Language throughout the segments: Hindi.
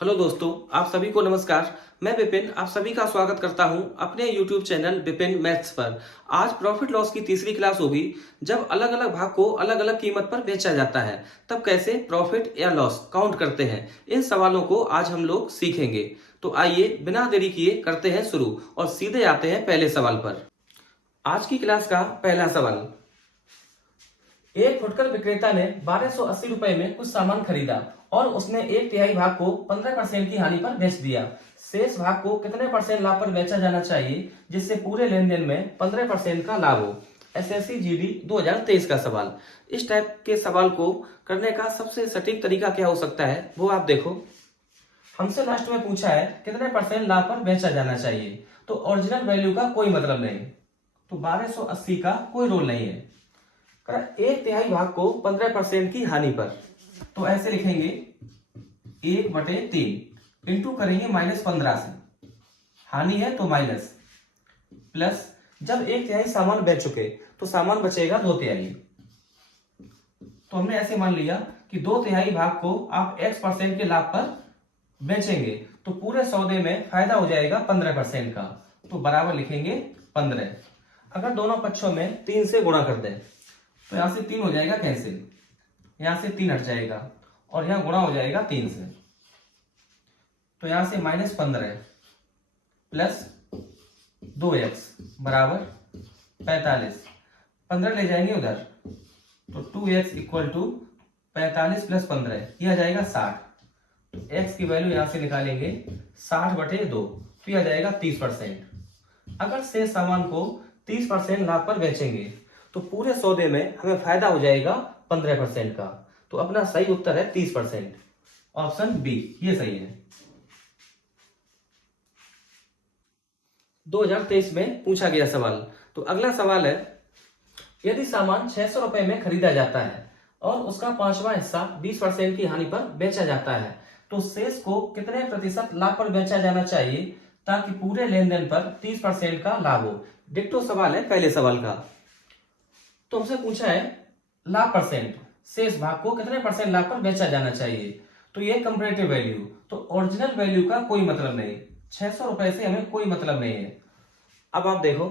हेलो दोस्तों, आप सभी को नमस्कार। मैं विपिन आप सभी का स्वागत करता हूं अपने YouTube चैनल विपिन मैथ्स पर। आज प्रॉफिट लॉस की तीसरी क्लास होगी। जब अलग अलग भाग को अलग अलग कीमत पर बेचा जाता है तब कैसे प्रॉफिट या लॉस काउंट करते हैं, इन सवालों को आज हम लोग सीखेंगे। तो आइए बिना देरी किए करते हैं शुरू और सीधे आते हैं पहले सवाल पर। आज की क्लास का पहला सवाल। एक फुटकर विक्रेता ने 1280 रुपए में कुछ सामान खरीदा और उसने एक तिहाई भाग को 15% की हानि पर बेच दिया। शेष भाग को कितने परसेंट लाभ पर बेचा जाना चाहिए जिससे पूरे लेन देन में 15% का लाभ हो। एसएससी जीडी 2023 का सवाल। इस टाइप के सवाल को करने का सबसे सटीक तरीका क्या हो सकता है वो आप देखो। हमसे लास्ट में पूछा है कितने परसेंट लाभ पर बेचा जाना चाहिए, तो ओरिजिनल वैल्यू का कोई मतलब नहीं, तो 1280 का कोई रोल नहीं है। एक तिहाई भाग को 15% की हानि पर, तो ऐसे लिखेंगे 1/3 इंटू करेंगे -15 से, हानि है तो माइनस, प्लस जब एक तिहाई सामान बेच चुके तो सामान बचेगा 2/3। तो हमने ऐसे मान लिया कि 2/3 भाग को आप x% के लाभ पर बेचेंगे तो पूरे सौदे में फायदा हो जाएगा 15% का, तो बराबर लिखेंगे 15। अगर दोनों पक्षों में 3 से गुणा कर दें तो यहां से 3 हो जाएगा कैंसिल, यहां से 3 हट जाएगा और यहां गुणा हो जाएगा 3 से, तो यहां से -15 प्लस 2x बराबर 45। 15 ले जाएंगे उधर तो 2x इक्वल टू 45 प्लस 15 यह आ जाएगा 60। तो x की वैल्यू यहां से निकालेंगे 60/2, तो यह आ जाएगा 30%। अगर शेष सामान को 30% लाभ पर बेचेंगे तो पूरे सौदे में हमें फायदा हो जाएगा 15% का, तो अपना सही उत्तर है 30%। ऑप्शन बी ये सही है। 2023 में पूछा गया सवाल। तो अगला सवाल है, यदि सामान 600 रुपए में खरीदा जाता है और उसका 5वां हिस्सा 20% की हानि पर बेचा जाता है तो शेष को कितने प्रतिशत लाभ पर बेचा जाना चाहिए ताकि पूरे लेन देन पर 30% का लाभ हो। डिक्टो सवाल है पहले सवाल का। तो हमसे पूछा है लाभ परसेंट, शेष भाग को कितने परसेंट लाभ पर बेचा जाना चाहिए, तो ये कंपैरेटिव वैल्यू, तो ओरिजिनल वैल्यू का कोई मतलब नहीं, 600 रुपए से हमें कोई मतलब नहीं है। अब आप देखो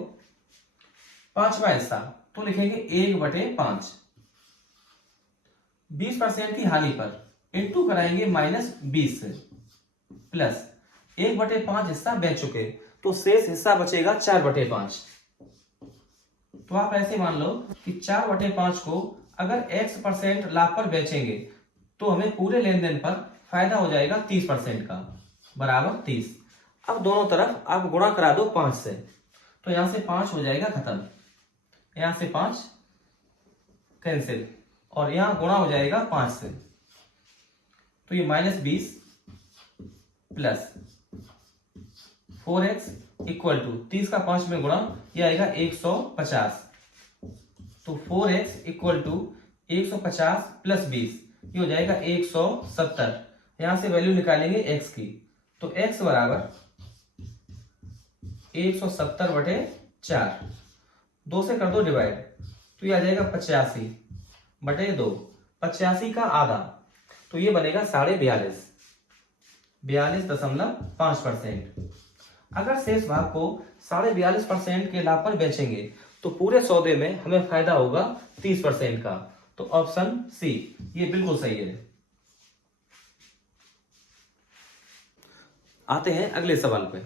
5वां हिस्सा, तो लिखेंगे 1/5, 20% की हानि पर इंटू कराएंगे -20 से, प्लस 1/5 हिस्सा बेच चुके तो शेष हिस्सा बचेगा 4/5। तो आप ऐसे मान लो कि 4/5 को अगर x% लाभ पर बेचेंगे तो हमें पूरे लेन देन पर फायदा हो जाएगा 30% का, बराबर 30। अब दोनों तरफ आप गुणा करा दो 5 से, तो यहां से 5 हो जाएगा खत्म, यहां से 5 कैंसिल और यहां गुणा हो जाएगा 5 से, तो ये -20 प्लस 4x इक्वल टू 30 का 5 में गुणा, ये आएगा 150। तो 4x इक्वल टू 150 प्लस 20 ये हो जाएगा 170। यहां से वैल्यू निकालेंगे x की, तो x बराबर 170/4, 2 से कर दो डिवाइड, तो ये आ जाएगा 85/2, 85 का आधा, तो ये बनेगा 42.5, 42.5%। अगर शेष भाग को 42.5% के लाभ पर बेचेंगे तो पूरे सौदे में हमें फायदा होगा 30% का, तो ऑप्शन सी ये बिल्कुल सही है। आते हैं अगले सवाल पे।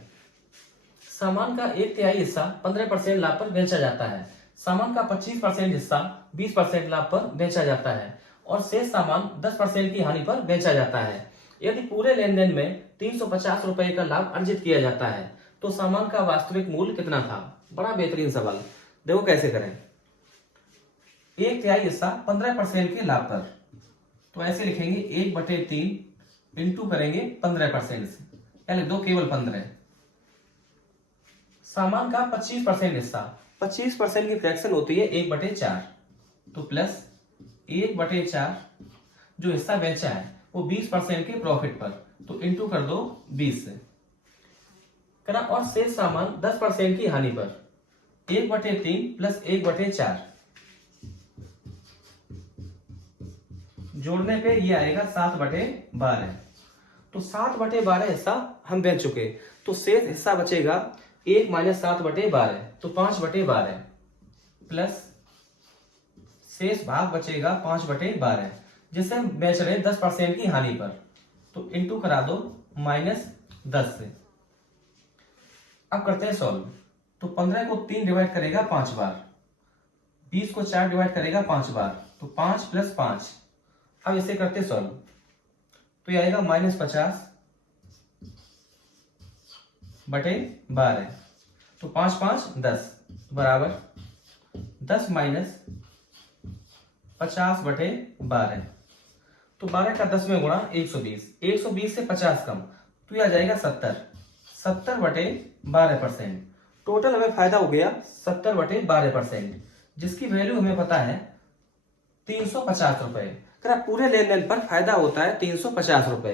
सामान का 1/3 हिस्सा 15% लाभ पर बेचा जाता है, सामान का 25% हिस्सा 20% लाभ पर बेचा जाता है और शेष सामान 10% की हानि पर बेचा जाता है। यदि पूरे लेन देन में 350 रुपए का लाभ अर्जित किया जाता है तो सामान का वास्तविक मूल्य कितना था। बड़ा बेहतरीन सवाल, देखो कैसे करें। 1/3 हिस्सा 15% के लाभ पर, तो ऐसे लिखेंगे 1/3 इंटू करेंगे 15% से, या लिख दो केवल 15। सामान का 25% हिस्सा, 25% की फ्रैक्शन होती है 1/4, तो प्लस 1/4 जो हिस्सा बेचा है वो 20% के प्रॉफिट पर, तो इंटू कर दो 20 से करा, और शेष सामान 10% की हानि पर 1/3 प्लस 1/4 जोड़ने पे ये आएगा 7/12। तो 7/12 हिस्सा हम बेच चुके, तो शेष हिस्सा बचेगा 1 - 7/12, तो 5/12 प्लस शेष भाग बचेगा 5/12, जिसे हम बेच रहे हैं 10% की हानि पर, तो इंटू करा दो -10 से। अब करते हैं सॉल्व। तो 15 को 3 डिवाइड करेगा 5 बार, 20 को 4 डिवाइड करेगा 5 बार, तो 5 + 5। अब इसे करते सॉल्व, तो ये आएगा -50/12, तो 5 5 10 बराबर 10 - 50/12, तो 12 का 10वें गुणा 120, 120 से 50 कम, तो ये आ जाएगा 70, 70/12%। टोटल हमें फायदा हो गया 70/12%, जिसकी वैल्यू हमें पता है 350 रुपए। अगर पूरे लेन देन पर फायदा होता है 350 रुपए,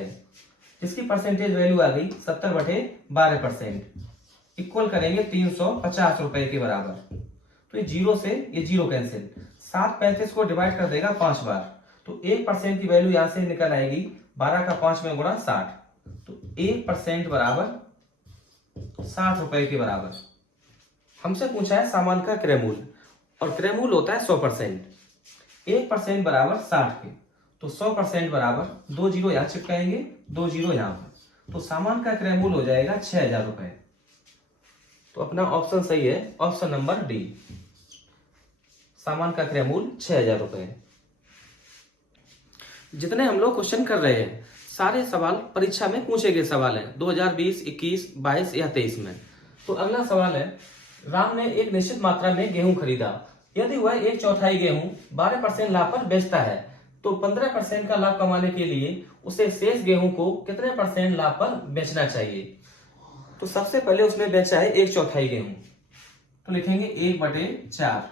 जिसकी परसेंटेज वैल्यू आ गई 70/12%, इक्वल करेंगे 350 रुपए के बराबर। तो ये 0 से ये 0 कैंसिल, 7 35 को डिवाइड कर देगा 5 बार, तो 1% की वैल्यू यहां से निकल आएगी 12 का 5वें गुणा 60, तो 1% बराबर 60 रुपए के बराबर। हमसे पूछा है सामान का क्रय मूल्य, और क्रय मूल्य होता है 100%, 1% बराबर 60 के, तो 100% बराबर 2 0 यहाँ चिपकाएंगे, 2 0 यहाँ पर, तो सामान का क्रय मूल्य हो जाएगा 6000 रुपए। तो अपना ऑप्शन सही है, ऑप्शन नंबर डी, सामान का क्रय मूल्य 6000 रुपए। जितने हम लोग क्वेश्चन कर रहे हैं सारे सवाल परीक्षा में पूछे गए सवाल हैं 2020, 21, 22 या 23 में। तो अगला सवाल है, राम ने एक निश्चित मात्रा में गेहूं खरीदा, यदि वह 1/4 गेहूं 12% लाभ पर बेचता है, तो 15% का लाभ कमाने के लिए उसे शेष गेहूं को कितने % लाभ पर बेचना चाहिए। तो सबसे पहले उसने बेचा है 1/4 गेहूं, तो लिखेंगे 1/4,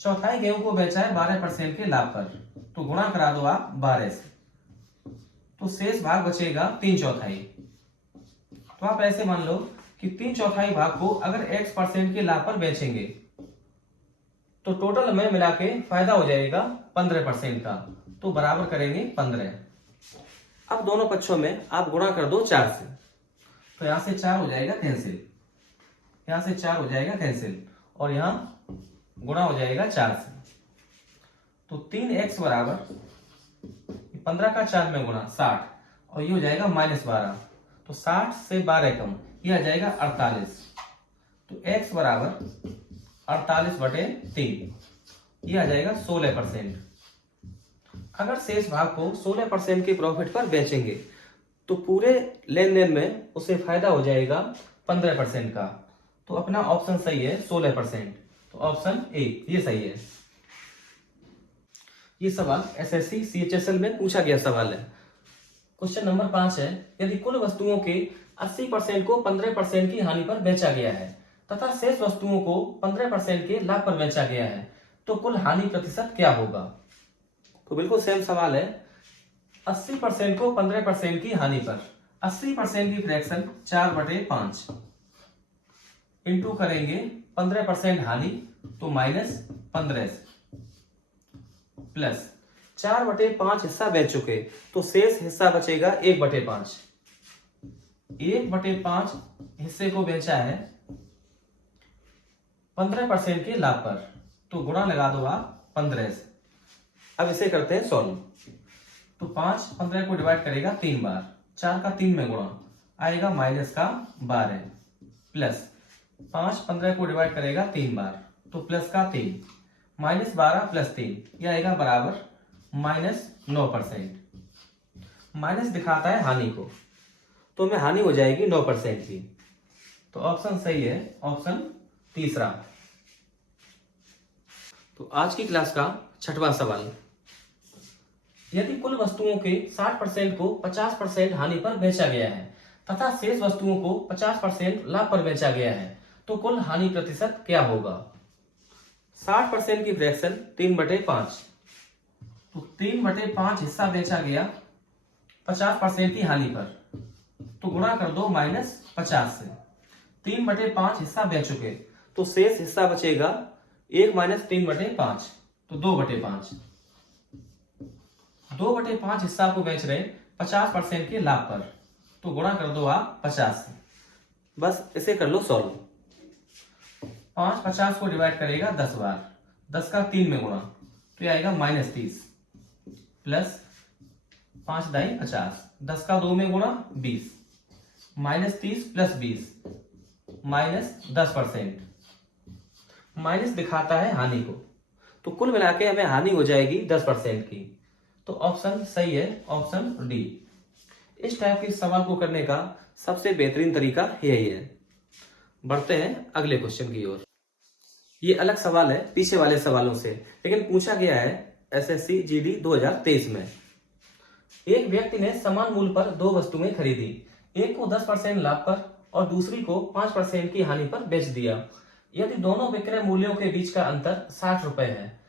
चौथाई गेहूं को बेचा है 12% के लाभ पर, तो गुणा करा दो आप 12 से, तो शेष भाग बचेगा 3/4। तो आप ऐसे मान लो कि 3/4 भाग को अगर x% के लाभ पर बेचेंगे, तो टोटल हमें मिला के फायदा हो जाएगा 15% का, तो बराबर करेंगे 15। अब दोनों पक्षों में आप गुणा कर दो 4 से, तो यहां से 4 हो जाएगा कैंसिल, यहां से 4 हो जाएगा कैंसिल, और यहां गुणा हो जाएगा 4 से, तो 3x बराबर 15 का 4 में गुणा 60, और ये हो जाएगा -12, तो 60 से 12 कम, ये आ जाएगा 48, तो x बराबर 48/3, ये आ जाएगा 16%। अगर शेष भाग को 16% के प्रॉफिट पर बेचेंगे, तो पूरे लेन देन में उसे फायदा हो जाएगा 15% का, तो अपना ऑप्शन सही है 16%, तो ऑप्शन ए ये सही है। ये सवाल एसएससी सीएचएसएल में पूछा गया सवाल है। क्वेश्चन नंबर 5 है, यदि कुल वस्तुओं के 80% को 15% की हानि पर बेचा गया है तथा शेष वस्तुओं को 15% के लाभ पर बेचा गया है, तो कुल हानि प्रतिशत क्या होगा। तो बिल्कुल सेम सवाल है, 80% को 15% की हानि पर, 80% की फ्रैक्शन 4/5 इंटू करेंगे 15% हानि, तो -15 प्लस 4/5 हिस्सा बेच चुके, तो शेष हिस्सा बचेगा 1/5, 1/5 हिस्से को बेचा है 15% के लाभ पर, तो गुणा लगा दो आप 15 से। अब इसे करते हैं सॉल्व, तो 5 15 को डिवाइड करेगा 3 बार, 4 का 3 में गुणा आएगा -12 प्लस 5 15 को डिवाइड करेगा 3 बार, तो प्लस का 3, -12 + 3, यह आएगा बराबर -9%। माइनस दिखाता है हानि को, तो हमें हानि हो जाएगी 9% की, तो ऑप्शन सही है, ऑप्शन तीसरा। तो आज की क्लास का 6वां सवाल, यदि कुल वस्तुओं के 60% को 50% हानि पर बेचा गया है तथा शेष वस्तुओं को 50% लाभ पर बेचा गया है, तो कुल हानि प्रतिशत क्या होगा। 60% की फ्रैक्शन 3/5, तो 3/5 हिस्सा बेचा गया 50% की हानि पर, तो गुणा कर दो -50 से, 3/5 हिस्सा बेच चुके, तो शेष हिस्सा बचेगा 1 - 3/5, तो 2/5, 2/5 हिस्सा को बेच रहे, 50% के लाभ पर, तो गुणा कर दो आप 50 से। बस इसे कर लो सॉल्व। 5 50 को डिवाइड करेगा 10 बार, 10 का 3 में गुणा, तो ये आएगा -30 प्लस 5 दाई 50, 10 का 2 में गुणा 20, -30 प्लस 20 -10%। माइनस दिखाता है हानि को, तो कुल मिला के हमें हानि हो जाएगी 10% की। तो ऑप्शन सही है, ऑप्शन डी। इस टाइप के सवाल को करने का सबसे बेहतरीन तरीका यही है। बढ़ते हैं अगले क्वेश्चन की ओर। ये अलग सवाल है पीछे वाले सवालों से, लेकिन पूछा गया है एसएससी जीडी 2023 में। एक व्यक्ति ने समान मूल्य पर दो वस्तुएं खरीदी, एक को 10% लाभ पर और दूसरी को 5% की हानि पर बेच दिया। यदि दोनों विक्रय मूल्यों के बीच का अंतर 60 रुपए है,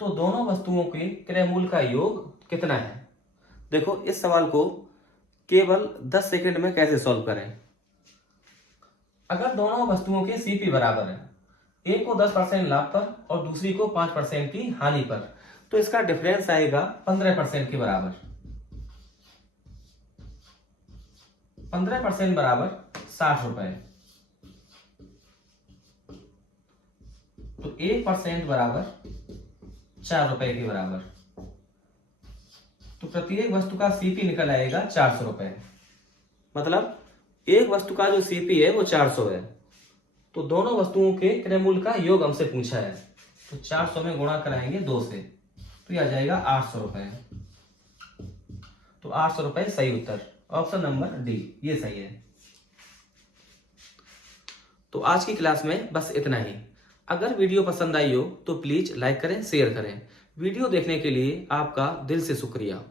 तो दोनों वस्तुओं के क्रय मूल्य का योग कितना है? देखो इस सवाल को केवल 10 सेकंड में कैसे सॉल्व करें। अगर दोनों वस्तुओं के सीपी बराबर है, एक को 10% लाभ पर और दूसरी को 5% की हानि पर, तो इसका डिफरेंस आएगा 15% के बराबर। 15% बराबर 60 रुपए, तो 1% बराबर 4 रुपए के बराबर। तो प्रत्येक वस्तु का सीपी निकल आएगा 400 रुपए। मतलब एक वस्तु का जो सीपी है वो 400 है, तो दोनों वस्तुओं के क्रय मूल्य का योग हमसे पूछा है, तो 400 में गुणा कराएंगे 2 से, तो यह आ जाएगा 800 रुपए। तो 800 रुपए सही उत्तर, ऑप्शन नंबर डी ये सही है। तो आज की क्लास में बस इतना ही। अगर वीडियो पसंद आई हो तो प्लीज लाइक करें, शेयर करें। वीडियो देखने के लिए आपका दिल से शुक्रिया।